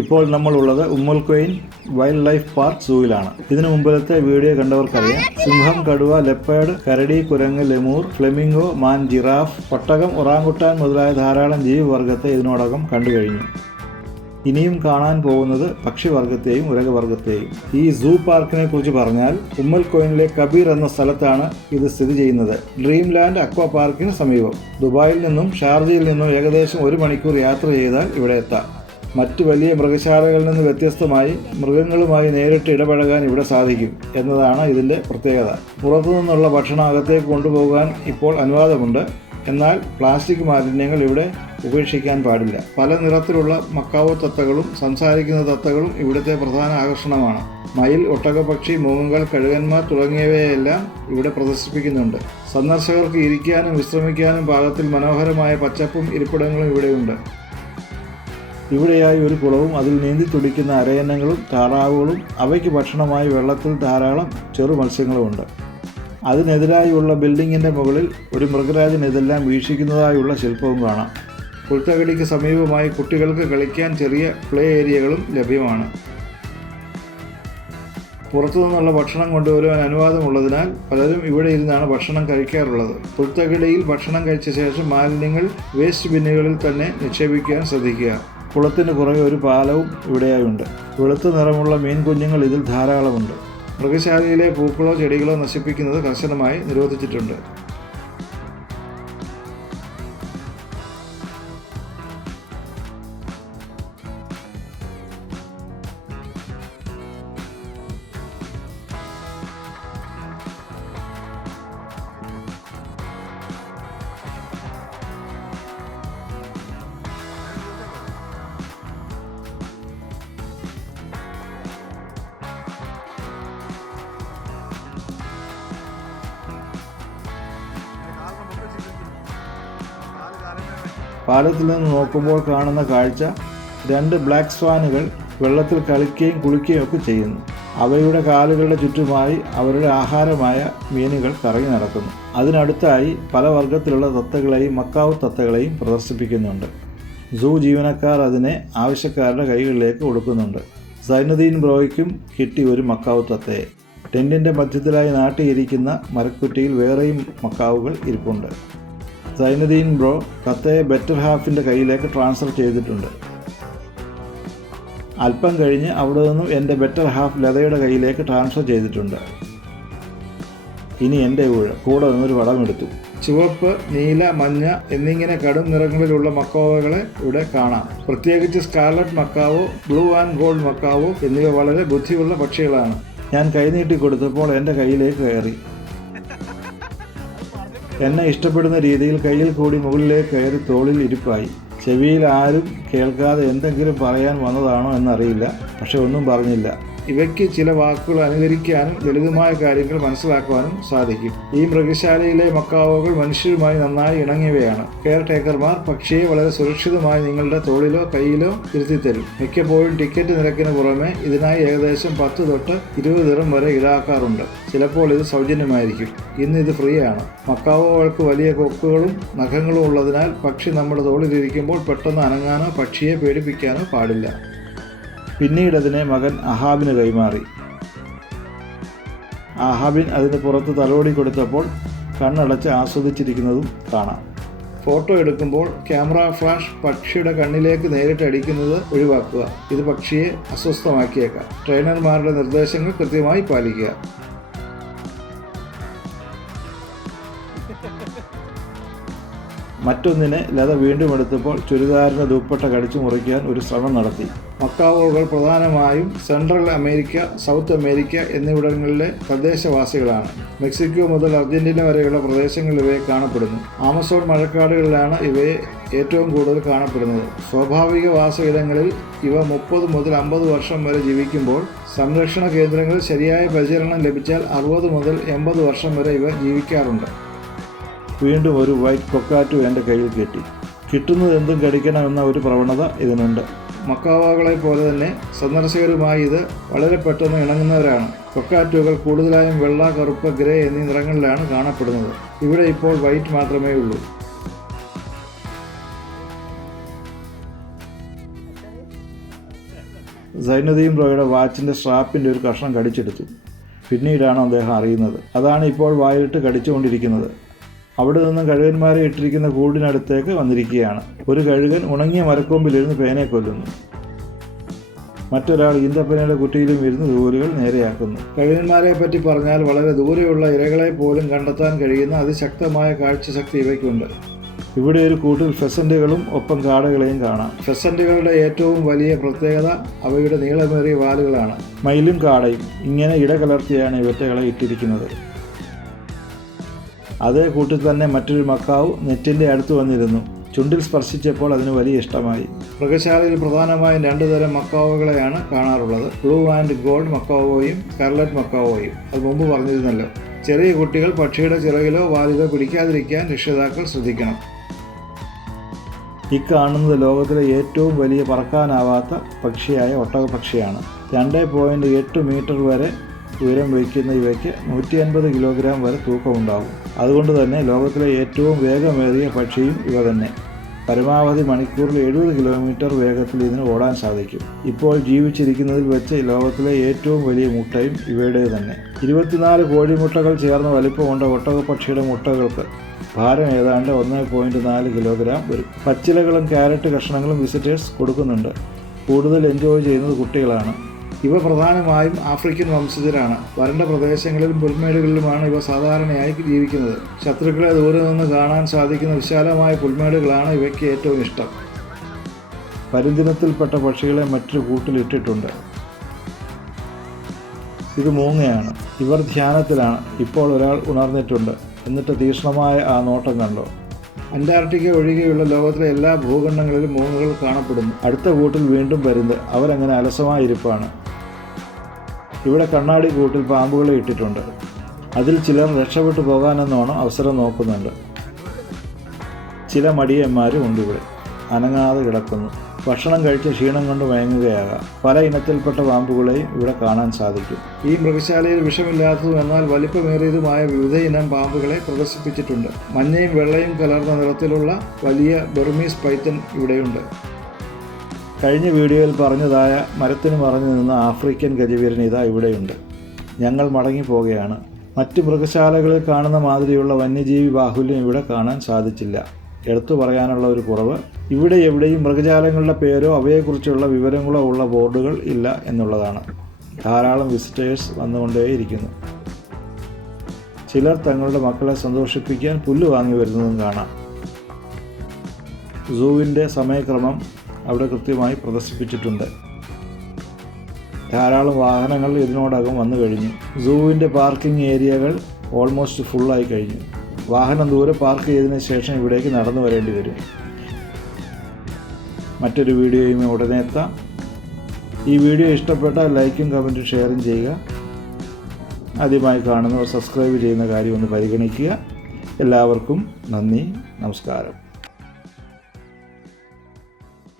ഇപ്പോൾ നമ്മളുള്ളത് ഉമ്മൽ ക്വയിൻ wild life park സൂവിലാണ്. ഇതിനു മുമ്പിലത്തെ വീഡിയോ കണ്ടവർക്കറിയാം, സിംഹം, കടുവ, ലെപ്പേർഡ്, കരടി, കുരങ്ങ്, ലെമൂർ, ഫ്ലെമിംഗോ, മാൻ, ജിറാഫ്, ഒട്ടകം, ഒറാങ്കുട്ടാൻ മുതലായ ധാരാളം ജീവിവർഗത്തെ ഇതിനോടകം കണ്ടുകഴിഞ്ഞു. ഇനിയും കാണാൻ പോകുന്നത് പക്ഷിവർഗത്തെയും ഉരകവർഗത്തെയും. ഈ സൂ പാർക്കിനെ കുറിച്ച് പറഞ്ഞാൽ, ഉമ്മൽ ക്വയിനിലെ കബീർ എന്ന സ്ഥലത്താണ് ഇത് സ്ഥിതി ചെയ്യുന്നത്. ഡ്രീം ലാൻഡ് അക്വാ പാർക്കിന് സമീപം. ദുബായിൽ നിന്നും ഷാർജയിൽ നിന്നും ഏകദേശം 1 മണിക്കൂർ യാത്ര ചെയ്താൽ ഇവിടെ എത്താം. മറ്റു വലിയ മൃഗശാലകളിൽ നിന്ന് വ്യത്യസ്തമായി മൃഗങ്ങളുമായി നേരിട്ട് ഇടപഴകാൻ ഇവിടെ സാധിക്കും എന്നതാണ് ഇതിൻ്റെ പ്രത്യേകത. പുറത്തുനിന്നുള്ള ഭക്ഷണം അകത്തേക്ക് കൊണ്ടുപോകാൻ ഇപ്പോൾ അനുവാദമുണ്ട്. എന്നാൽ പ്ലാസ്റ്റിക് മാലിന്യങ്ങൾ ഇവിടെ ഉപേക്ഷിക്കാൻ പാടില്ല. പല നിറത്തിലുള്ള മക്കാവോ തത്തകളും സംസാരിക്കുന്ന തത്തകളും ഇവിടുത്തെ പ്രധാന ആകർഷണമാണ്. മയിൽ, ഒട്ടകപ്പക്ഷി, മൂങ്ങകൾ, കഴുകന്മാർ തുടങ്ങിയവയെല്ലാം ഇവിടെ പ്രദർശിപ്പിക്കുന്നുണ്ട്. സന്ദർശകർക്ക് ഇരിക്കാനും വിശ്രമിക്കാനും പാകത്തിൽ മനോഹരമായ പച്ചപ്പും ഇരിപ്പിടങ്ങളും ഇവിടെയുണ്ട്. ഇവിടെയായി ഒരു കുളവും അതിൽ നീന്തി തുടിക്കുന്ന അരയന്നങ്ങളും താറാവുകളും അവയ്ക്ക് ഭക്ഷണമായി വെള്ളത്തിൽ ധാരാളം ചെറു മത്സ്യങ്ങളുമുണ്ട്. അതിനെതിരായുള്ള ബിൽഡിങ്ങിൻ്റെ മുകളിൽ ഒരു മൃഗരാജൻ ഇതെല്ലാം വീക്ഷിക്കുന്നതായുള്ള ശില്പവും കാണാം. പുൽത്തകിടിക്ക് സമീപമായി കുട്ടികൾക്ക് കളിക്കാൻ ചെറിയ പ്ലേ ഏരിയകളും ലഭ്യമാണ്. പുറത്തുനിന്നുള്ള ഭക്ഷണം കൊണ്ടുവരുവാൻ അനുവാദമുള്ളതിനാൽ പലരും ഇവിടെ ഇരുന്നാണ് ഭക്ഷണം കഴിക്കാറുള്ളത്. പുൽത്തകിടിയിൽ ഭക്ഷണം കഴിച്ച ശേഷം മാലിന്യങ്ങൾ വേസ്റ്റ് ബിന്നുകളിൽ തന്നെ നിക്ഷേപിക്കാൻ ശ്രദ്ധിക്കുക. കുളത്തിന് പുറകെ ഒരു പാലവും ഇവിടെയായുണ്ട്. വെളുത്ത നിറമുള്ള മീൻ കുഞ്ഞുങ്ങൾ ഇതിൽ ധാരാളമുണ്ട്. മൃഗശാലയിലെ പൂക്കളോ ചെടികളോ നശിപ്പിക്കുന്നത് കർശനമായി നിരോധിച്ചിട്ടുണ്ട്. പാലത്തിൽ നിന്ന് നോക്കുമ്പോൾ കാണുന്ന കാഴ്ച, 2 ബ്ലാക്ക് സ്വാനുകൾ വെള്ളത്തിൽ കളിക്കുകയും കുളിക്കുകയും ഒക്കെ ചെയ്യുന്നു. അവയുടെ കാലുകളുടെ ചുറ്റുമായി അവരുടെ ആഹാരമായ മീനുകൾ കറങ്ങി നടക്കുന്നു. അതിനടുത്തായി പല വർഗത്തിലുള്ള തത്തകളെയും മക്കാവോ തത്തകളെയും പ്രദർശിപ്പിക്കുന്നുണ്ട്. സൂ ജീവനക്കാർ അതിനെ ആവശ്യക്കാരുടെ കൈകളിലേക്ക് കൊടുക്കുന്നുണ്ട്. സൈനുദ്ദീൻ ബ്രോയ്ക്കും കിട്ടി ഒരു മക്കാവോ തത്തയെ. ടെൻറ്റിൻ്റെ മധ്യത്തിലായി നാട്ടിയിരിക്കുന്ന മരക്കുറ്റിയിൽ വേറെയും മക്കാവുകൾ ഇരിപ്പുണ്ട്. സൈനുദ്ദീൻ ബ്രോ തത്തയെ ബെറ്റർ ഹാഫിൻ്റെ കയ്യിലേക്ക് ട്രാൻസ്ഫർ ചെയ്തിട്ടുണ്ട്. അല്പം കഴിഞ്ഞ് അവിടെ നിന്നും എൻ്റെ ബെറ്റർ ഹാഫ് ലതയുടെ കയ്യിലേക്ക് ട്രാൻസ്ഫർ ചെയ്തിട്ടുണ്ട്. ഇനി എൻ്റെ കൂടെ നിന്നൊരു പടമെടുത്തു. ചുവപ്പ്, നീല, മഞ്ഞ എന്നിങ്ങനെ കടും നിറങ്ങളിലുള്ള മക്കാവോകളെ ഇവിടെ കാണാം. പ്രത്യേകിച്ച് scarlet Macao, blue and gold Macao എന്നിവ വളരെ ബുദ്ധിയുള്ള പക്ഷികളാണ്. ഞാൻ കൈനീട്ടി കൊടുത്തപ്പോൾ എൻ്റെ കയ്യിലേക്ക് കയറി. എന്നെ ഇഷ്ടപ്പെടുന്ന രീതിയിൽ കയ്യിൽ കൂടി മുകളിലേക്ക് കയറി തോളിൽ ഇരിപ്പായി. ചെവിയിൽ ആരും കേൾക്കാതെ എന്തെങ്കിലും പറയാൻ വന്നതാണോ എന്നറിയില്ല. പക്ഷെ ഒന്നും പറഞ്ഞില്ല. ഇവയ്ക്ക് ചില വാക്കുകൾ അനുകരിക്കാനും ലളിതമായ കാര്യങ്ങൾ മനസ്സിലാക്കുവാനും സാധിക്കും. ഈ മൃഗശാലയിലെ മക്കാവോകൾ മനുഷ്യരുമായി നന്നായി ഇണങ്ങിയവയാണ്. കെയർ ടേക്കർമാർ പക്ഷിയെ വളരെ സുരക്ഷിതമായി നിങ്ങളുടെ തോളിലോ കയ്യിലോ ഇരുത്തിത്തരും. മിക്കപ്പോഴും ടിക്കറ്റ് നിരക്കിന് പുറമെ ഇതിനായി ഏകദേശം 10 തൊട്ട് 20 ദിർഹം വരെ ഈടാക്കാറുണ്ട്. ചിലപ്പോൾ ഇത് സൗജന്യമായിരിക്കും. ഇന്ന് ഇത് ഫ്രീ ആണ്. മക്കാവോകൾക്ക് വലിയ കൊക്കുകളും നഖങ്ങളും ഉള്ളതിനാൽ പക്ഷി നമ്മുടെ തോളിലിരിക്കുമ്പോൾ പെട്ടെന്ന് അനങ്ങാനോ പക്ഷിയെ പേടിപ്പിക്കാനോ പാടില്ല. പിന്നീട് അതിനെ മകൻ അഹാബിന് കൈമാറി. അഹാബിൻ അതിന് പുറത്ത് തലോടി കൊടുത്തപ്പോൾ കണ്ണടച്ച് ആസ്വദിച്ചിരിക്കുന്നതും കാണാം. ഫോട്ടോ എടുക്കുമ്പോൾ ക്യാമറ ഫ്ലാഷ് പക്ഷിയുടെ കണ്ണിലേക്ക് നേരിട്ട് അടിക്കുന്നത് ഒഴിവാക്കുക. ഇത് പക്ഷിയെ അസ്വസ്ഥമാക്കിയേക്കാം. ട്രെയിനർമാരുടെ നിർദ്ദേശങ്ങൾ കൃത്യമായി പാലിക്കുക. മറ്റൊന്നിനെ ലത വീണ്ടും എടുത്തപ്പോൾ ചുരിദാറിൻ്റെ ദുപ്പട്ട കടിച്ചു മുറിക്കാൻ ഒരു ശ്രമം നടത്തി. മക്കാവോകൾ പ്രധാനമായും സെൻട്രൽ അമേരിക്ക, സൗത്ത് അമേരിക്ക എന്നിവിടങ്ങളിലെ തദ്ദേശവാസികളാണ്. മെക്സിക്കോ മുതൽ അർജന്റീന വരെയുള്ള പ്രദേശങ്ങളിൽ ഇവയെ കാണപ്പെടുന്നു. ആമസോൺ മഴക്കാടുകളിലാണ് ഇവയെ ഏറ്റവും കൂടുതൽ കാണപ്പെടുന്നത്. സ്വാഭാവിക വാസയിടങ്ങളിൽ ഇവ 30 മുതൽ 50 വർഷം വരെ ജീവിക്കുമ്പോൾ സംരക്ഷണ കേന്ദ്രങ്ങളിൽ ശരിയായ പരിചരണം ലഭിച്ചാൽ 60 മുതൽ 80 വർഷം വരെ ഇവ ജീവിക്കാറുണ്ട്. വീണ്ടും ഒരു വൈറ്റ് കൊക്കാറ്റു എൻ്റെ കയ്യിൽ കെട്ടി. കിട്ടുന്നത് എന്തും കടിക്കണമെന്ന ഒരു പ്രവണത ഇതിനുണ്ട്. മക്കാവോകളെ പോലെ തന്നെ സന്ദർശകരുമായി ഇത് വളരെ പെട്ടെന്ന് ഇണങ്ങുന്നവരാണ്. കൊക്കാറ്റുകൾ കൂടുതലായും വെള്ള, കറുപ്പ്, ഗ്രേ എന്നീ നിറങ്ങളിലാണ് കാണപ്പെടുന്നത്. ഇവിടെ ഇപ്പോൾ വൈറ്റ് മാത്രമേ ഉള്ളൂ. സൈനുദ്ദീൻ ബ്രോയുടെ വാച്ചിൻ്റെ സ്ട്രാപ്പിൻ്റെ ഒരു കഷ്ണം കടിച്ചെടുത്തു. പിന്നീടാണ് അദ്ദേഹം അറിയുന്നത്. അതാണ് ഇപ്പോൾ വായിലിട്ട് കടിച്ചുകൊണ്ടിരിക്കുന്നത്. അവിടെ നിന്നും കഴുകന്മാരെ ഇട്ടിരിക്കുന്ന കൂടിനടുത്തേക്ക് വന്നിരിക്കുകയാണ്. ഒരു കഴുകൻ ഉണങ്ങിയ മരക്കൊമ്പിലിരുന്ന് പേനയെ കൊല്ലുന്നു. മറ്റൊരാൾ ഈന്തപ്പനയുടെ കുറ്റിയിലും ഇരുന്ന് തൂവലുകൾ നേരെയാക്കുന്നു. കഴുകന്മാരെ പറ്റി പറഞ്ഞാൽ വളരെ ദൂരെയുള്ള ഇരകളെ പോലും കണ്ടെത്താൻ കഴിയുന്ന അതിശക്തമായ കാഴ്ചശക്തി ഇവയ്ക്കുണ്ട്. ഇവിടെ ഒരു കൂട്ടിൽ ഫെസന്റുകളും ഒപ്പം കാടകളെയും കാണാം. ഫെസന്റുകളുടെ ഏറ്റവും വലിയ പ്രത്യേകത അവയുടെ നീളമേറിയ വാലുകളാണ്. മയിലും കാടയും ഇങ്ങനെ ഇടകലർത്തിയാണ് ഇവറ്റകളെ ഇട്ടിരിക്കുന്നത്. അതേ കൂട്ടിൽ തന്നെ മറ്റൊരു മക്കാവ് നെറ്റിൻ്റെ അടുത്ത് വന്നിരുന്നു. ചുണ്ടിൽ സ്പർശിച്ചപ്പോൾ അതിന് വലിയ ഇഷ്ടമായി. മൃഗശാലയിൽ പ്രധാനമായും 2 തരം മക്കാവുകളെയാണ് കാണാറുള്ളത്. ബ്ലൂ ആൻഡ് ഗോൾഡ് മക്കാവോയും സ്കാർലറ്റ് മക്കാവോയും. അത് മുമ്പ് പറഞ്ഞിരുന്നല്ലോ. ചെറിയ കുട്ടികൾ പക്ഷിയുടെ ചിറകിലോ വാലിലോ പിടിക്കാതിരിക്കാൻ രക്ഷിതാക്കൾ ശ്രദ്ധിക്കണം. ഈ കാണുന്നത് ലോകത്തിലെ ഏറ്റവും വലിയ പറക്കാനാവാത്ത പക്ഷിയായ ഒട്ടകപ്പക്ഷിയാണ്. 2.8 മീറ്റർ വരെ ഉയരം വയ്ക്കുന്ന ഇവയ്ക്ക് 150 കിലോഗ്രാം വരെ തൂക്കമുണ്ടാകും. അതുകൊണ്ട് തന്നെ ലോകത്തിലെ ഏറ്റവും വേഗമേറിയ പക്ഷിയും ഇവ തന്നെ. പരമാവധി മണിക്കൂറിൽ 70 കിലോമീറ്റർ വേഗത്തിൽ ഇതിന് ഓടാൻ സാധിക്കും. ഇപ്പോൾ ജീവിച്ചിരിക്കുന്നതിൽ വെച്ച് ലോകത്തിലെ ഏറ്റവും വലിയ മുട്ടയും ഇവയുടെ തന്നെ. 24 കോഴിമുട്ടകൾ ചേർന്ന് വലിപ്പമുണ്ട് ഒട്ടകപ്പക്ഷിയുടെ മുട്ടകൾക്ക്. ഭാരം ഏതാണ്ട് 1.4 കിലോഗ്രാം വരും. പച്ചിലകളും ക്യാരറ്റ് കഷ്ണങ്ങളും വിസിറ്റേഴ്സ് കൊടുക്കുന്നുണ്ട്. കൂടുതൽ എൻജോയ് ചെയ്യുന്നത് കുട്ടികളാണ്. ഇവ പ്രധാനമായും ആഫ്രിക്കൻ വംശജരാണ്. വരണ്ട പ്രദേശങ്ങളിലും പുൽമേടുകളിലുമാണ് ഇവ സാധാരണയായി ജീവിക്കുന്നത്. ശത്രുക്കളെ ദൂരെ നിന്ന് കാണാൻ സാധിക്കുന്ന വിശാലമായ പുൽമേടുകളാണ് ഇവയ്ക്ക് ഏറ്റവും ഇഷ്ടം. പരിദിനത്തിൽപ്പെട്ട പക്ഷികളെ മറ്റൊരു കൂട്ടിലിട്ടിട്ടുണ്ട്. ഇത് മൂങ്ങയാണ്. ഇവർ ധ്യാനത്തിലാണ്. ഇപ്പോൾ ഒരാൾ ഉണർന്നിട്ടുണ്ട്. എന്നിട്ട് തീക്ഷ്ണമായ ആ നോട്ടം കണ്ടോ. അന്റാർട്ടിക്ക ഒഴികെയുള്ള ലോകത്തിലെ എല്ലാ ഭൂഖണ്ഡങ്ങളിലും മൂങ്ങകൾ കാണപ്പെടുന്നു. അടുത്ത കൂട്ടിൽ വീണ്ടും പരുന്ത്. അവരങ്ങനെ അലസമായ ഇരിപ്പാണ്. ഇവിടെ കണ്ണാടി കൂട്ടിൽ പാമ്പുകളെ ഇട്ടിട്ടുണ്ട്. അതിൽ ചിലർ രക്ഷപ്പെട്ടു പോകാനെന്നോണം അവസരം നോക്കുന്നുണ്ട്. ചില മടിയന്മാരും ഉണ്ട് ഇവിടെ. അനങ്ങാതെ കിടക്കുന്നു. ഭക്ഷണം കഴിച്ച ക്ഷീണം കൊണ്ട് മയങ്ങുകയാകാം. പല ഇനത്തിൽപ്പെട്ട പാമ്പുകളെയും ഇവിടെ കാണാൻ സാധിക്കും. ഈ മൃഗശാലയിൽ വിഷമില്ലാത്തതും എന്നാൽ വലിപ്പമേറിയതുമായ വിവിധ ഇനം പാമ്പുകളെ പ്രദർശിപ്പിച്ചിട്ടുണ്ട്. മഞ്ഞയും വെള്ളയും കലർന്ന നിറത്തിലുള്ള വലിയ ബർമീസ് പൈത്തൺ ഇവിടെയുണ്ട്. കഴിഞ്ഞ വീഡിയോയിൽ പറഞ്ഞതായ മരത്തിന് മറഞ്ഞു നിന്ന ആഫ്രിക്കൻ ഗജവീരൻ ഇതാ ഇവിടെയുണ്ട്. ഞങ്ങൾ മടങ്ങിപ്പോവുകയാണ്. മറ്റ് മൃഗശാലകളിൽ കാണുന്ന മാതിരിയുള്ള വന്യജീവി ബാഹുല്യം ഇവിടെ കാണാൻ സാധിച്ചില്ല. എടുത്തു പറയാനുള്ള ഒരു കുറവ്, ഇവിടെ എവിടെയും മൃഗജാലങ്ങളുടെ പേരോ അവയെക്കുറിച്ചുള്ള വിവരങ്ങളോ ഉള്ള ബോർഡുകൾ ഇല്ല എന്നുള്ളതാണ്. ധാരാളം വിസിറ്റേഴ്സ് വന്നുകൊണ്ടേയിരിക്കുന്നു. ചിലർ തങ്ങളുടെ മക്കളെ സന്തോഷിപ്പിക്കാൻ പുല്ല് വാങ്ങി വരുന്നതും കാണാം. സൂവിൻ്റെ സമയക്രമം അവിടെ കൃത്യമായി പ്രദർശിപ്പിച്ചിട്ടുണ്ട്. ധാരാളം വാഹനങ്ങൾ ഇതിനോടകം വന്നു കഴിഞ്ഞു. സൂവിൻ്റെ പാർക്കിംഗ് ഏരിയകൾ ഓൾമോസ്റ്റ് ഫുള്ളായി കഴിഞ്ഞു. വാഹനം ദൂരെ പാർക്ക് ചെയ്തതിന് ശേഷം ഇവിടേക്ക് നടന്നു വരേണ്ടി വരും. മറ്റൊരു വീഡിയോയുമായി ഉടനെ എത്താം. ഈ വീഡിയോ ഇഷ്ടപ്പെട്ടാൽ ലൈക്കും കമൻറ്റും ഷെയറും ചെയ്യുക. ആദ്യമായി കാണുന്നവർ സബ്സ്ക്രൈബ് ചെയ്യുന്ന കാര്യം ഒന്ന് പരിഗണിക്കുക. എല്ലാവർക്കും നന്ദി, നമസ്കാരം.